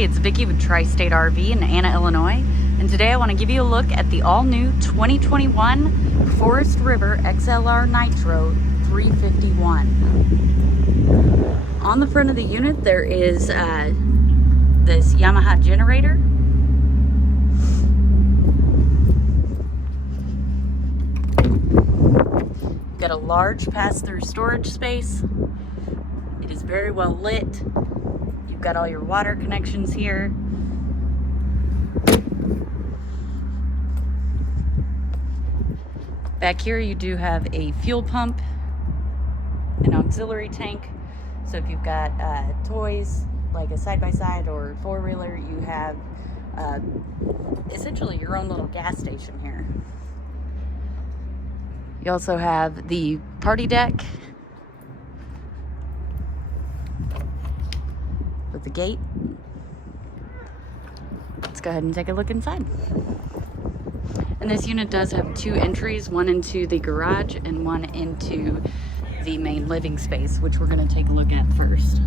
Hey, it's Vicki with Tri-State RV in Anna, Illinois, and today I want to give you a look at the all-new 2021 Forest River XLR Nitro 351. On the front of the unit there is this Yamaha generator. Got a large pass-through storage space. It is very well lit. You've got all your water connections here. Back here you do have a fuel pump, an auxiliary tank. So if you've got toys like a side-by-side or four-wheeler, you have essentially your own little gas station here. You also have the party deck with the gate. Let's go ahead and take a look inside. And this unit does have two entries, one into the garage and one into the main living space, which we're going to take a look at first.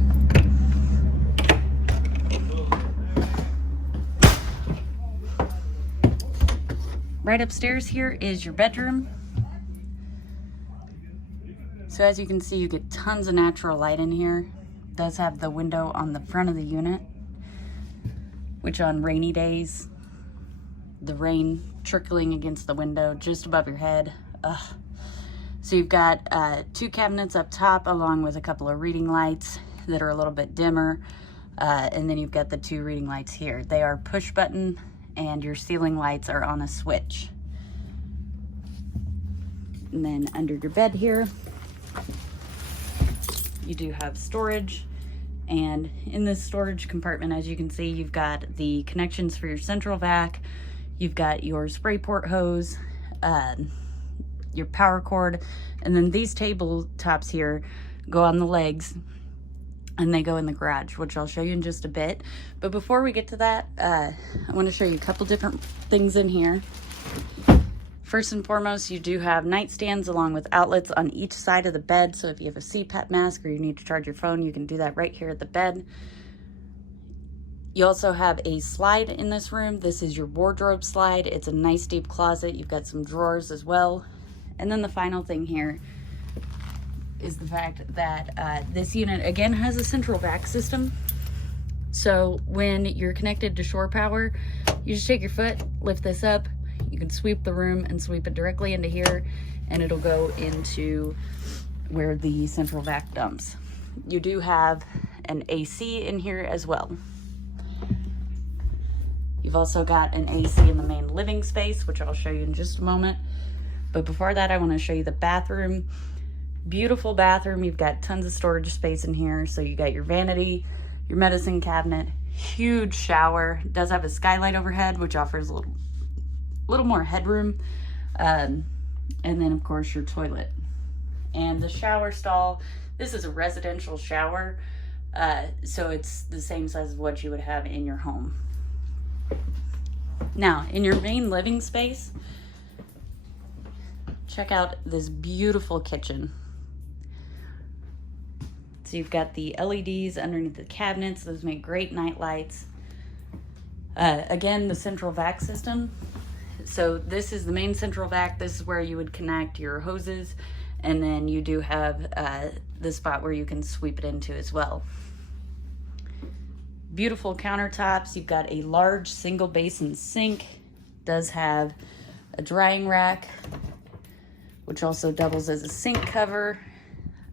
Right upstairs here is your bedroom. So as you can see, you get tons of natural light in here. It does have the window on the front of the unit, which on rainy days, the rain trickling against the window just above your head. Ugh. So you've got two cabinets up top along with a couple of reading lights that are a little bit dimmer. And then you've got the two reading lights here. They are push button and your ceiling lights are on a switch. And then under your bed here, you do have storage, and in this storage compartment, as you can see, you've got the connections for your central vac, you've got your spray port hose, your power cord, and then these tabletops here go on the legs and they go in the garage, which I'll show you in just a bit. But before we get to that, I want to show you a couple different things in here. First and foremost, you do have nightstands along with outlets on each side of the bed. So if you have a CPAP mask or you need to charge your phone, you can do that right here at the bed. You also have a slide in this room. This is your wardrobe slide. It's a nice deep closet. You've got some drawers as well. And then the final thing here is the fact that this unit again has a central vac system. So when you're connected to shore power, you just take your foot, lift this up, you can sweep the room and sweep it directly into here, and it'll go into where the central vac dumps. You do have an AC in here as well. You've also got an AC in the main living space, which I'll show you in just a moment. But before that, I want to show you the bathroom. Beautiful bathroom. You've got tons of storage space in here. So you got your vanity, your medicine cabinet, huge shower. It does have a skylight overhead, which offers a little more headroom, and then of course your toilet and the shower stall. This is a residential shower, so it's the same size as what you would have in your home. Now in your main living space, check out this beautiful kitchen. So you've got the LEDs underneath the cabinets. Those make great night lights. Again, the central vac system. So this is the main central vac. This is where you would connect your hoses, and then you do have the spot where you can sweep it into as well. Beautiful countertops. You've got a large single basin sink. Does have a drying rack, which also doubles as a sink cover.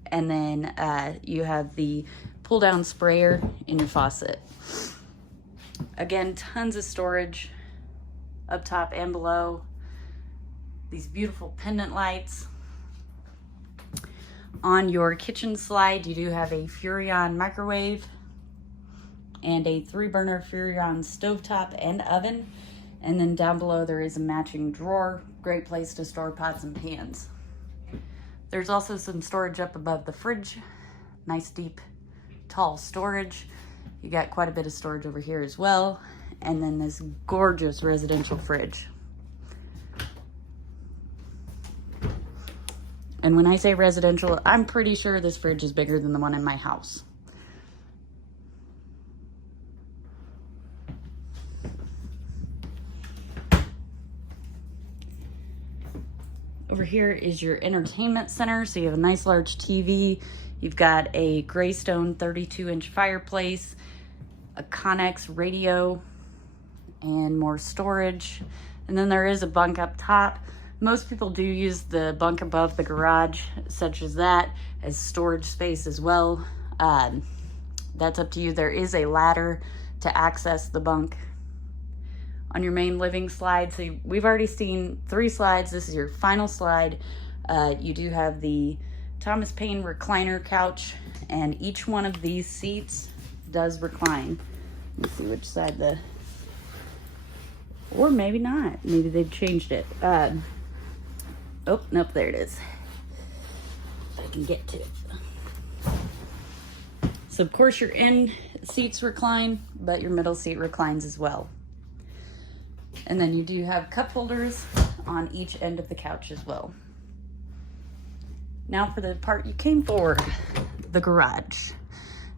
And then you have the pull down sprayer in your faucet. Again, tons of storage up top and below. These beautiful pendant lights. On your kitchen slide, you do have a Furrion microwave and a 3-burner Furrion stovetop and oven. And then down below there is a matching drawer. Great place to store pots and pans. There's also some storage up above the fridge. Nice deep tall storage. You got quite a bit of storage over here as well. And then this gorgeous residential fridge. And when I say residential, I'm pretty sure this fridge is bigger than the one in my house. Over here is your entertainment center. So you have a nice large TV. You've got a Greystone 32-inch fireplace, a Connex radio, and more storage. And then there is a bunk up top. Most people do use the bunk above the garage, such as that, as storage space as well. That's up to you. There is a ladder to access the bunk on your main living slide. So we've already seen 3 slides. This is your final slide. You do have the Thomas Paine recliner couch, and each one of these seats does recline. Let's see which side or maybe not. Maybe they've changed it. Oh, nope, there it is. If I can get to it. So of course your end seats recline, but your middle seat reclines as well. And then you do have cup holders on each end of the couch as well. Now for the part you came for, the garage.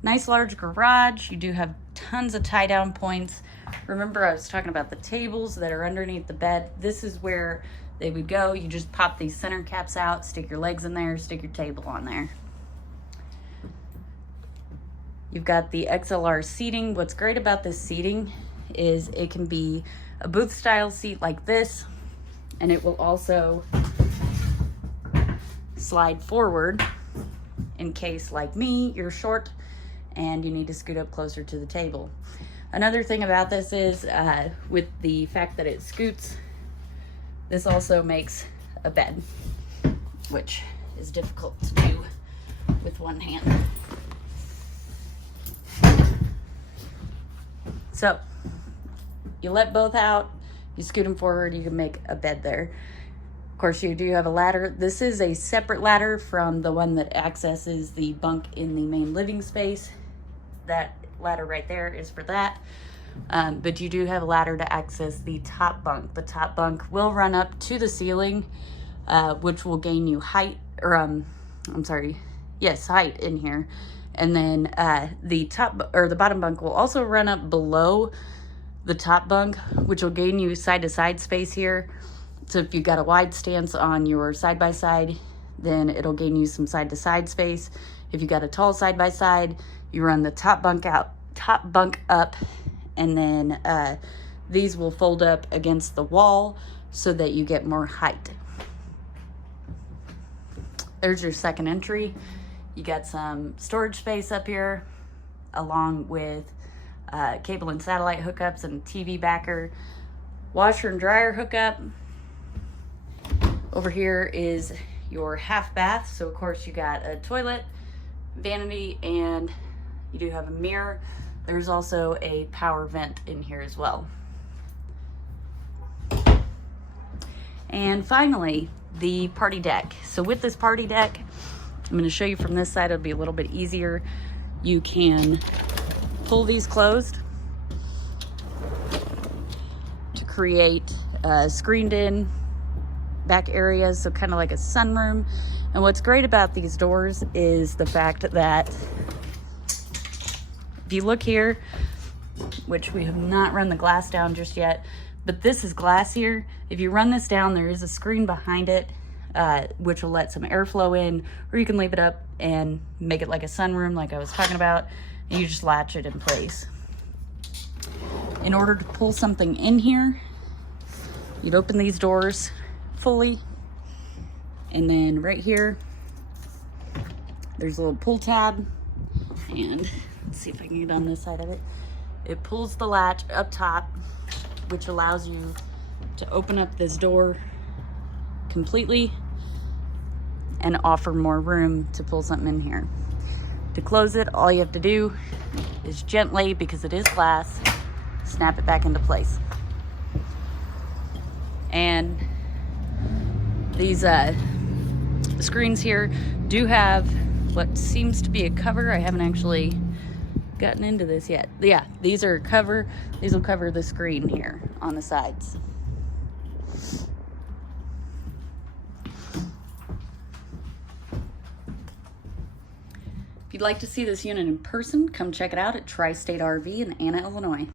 Nice large garage. You do have tons of tie down points. Remember I was talking about the tables that are underneath the bed. This is where they would go. You just pop these center caps out, stick your legs in there, stick your table on there. You've got the XLR seating. What's great about this seating is it can be a booth style seat like this, and it will also slide forward in case, like me, you're short and you need to scoot up closer to the table. Another thing about this is with the fact that it scoots, this also makes a bed, which is difficult to do with one hand. So you let both out, you scoot them forward, you can make a bed there. Of course, you do have a ladder. This is a separate ladder from the one that accesses the bunk in the main living space. That ladder right there is for that. But you do have a ladder to access the top bunk. The top bunk will run up to the ceiling, which will gain you height, or height in here. And then the bottom bunk will also run up below the top bunk, which will gain you side-to-side space here. So if you've got a wide stance on your side-by-side, then it'll gain you some side-to-side space. If you got a tall side-by-side, you run the top bunk up, and then these will fold up against the wall so that you get more height. There's your second entry. You got some storage space up here, along with cable and satellite hookups and TV backer, washer and dryer hookup. Over here is your half bath. So of course you got a toilet, vanity, and you do have a mirror. There's also a power vent in here as well. And finally, the party deck. So with this party deck, I'm going to show you from this side. It'll be a little bit easier. You can pull these closed to create screened in back areas, so kind of like a sunroom. And what's great about these doors is the fact that if you look here, which we have not run the glass down just yet, but this is glass here. If you run this down, there is a screen behind it, which will let some airflow in, or you can leave it up and make it like a sunroom like I was talking about, and you just latch it in place. In order to pull something in here, you'd open these doors fully, and then right here there's a little pull tab, and let's see if I can get on this side of it. It pulls the latch up top, which allows you to open up this door completely and offer more room to pull something in here. To close it, all you have to do is gently, because it is glass, snap it back into place. And these screens here do have what seems to be a cover. I haven't actually gotten into this yet. Yeah, these are cover. These will cover the screen here on the sides. If you'd like to see this unit in person, come check it out at Tri-State RV in Anna, Illinois.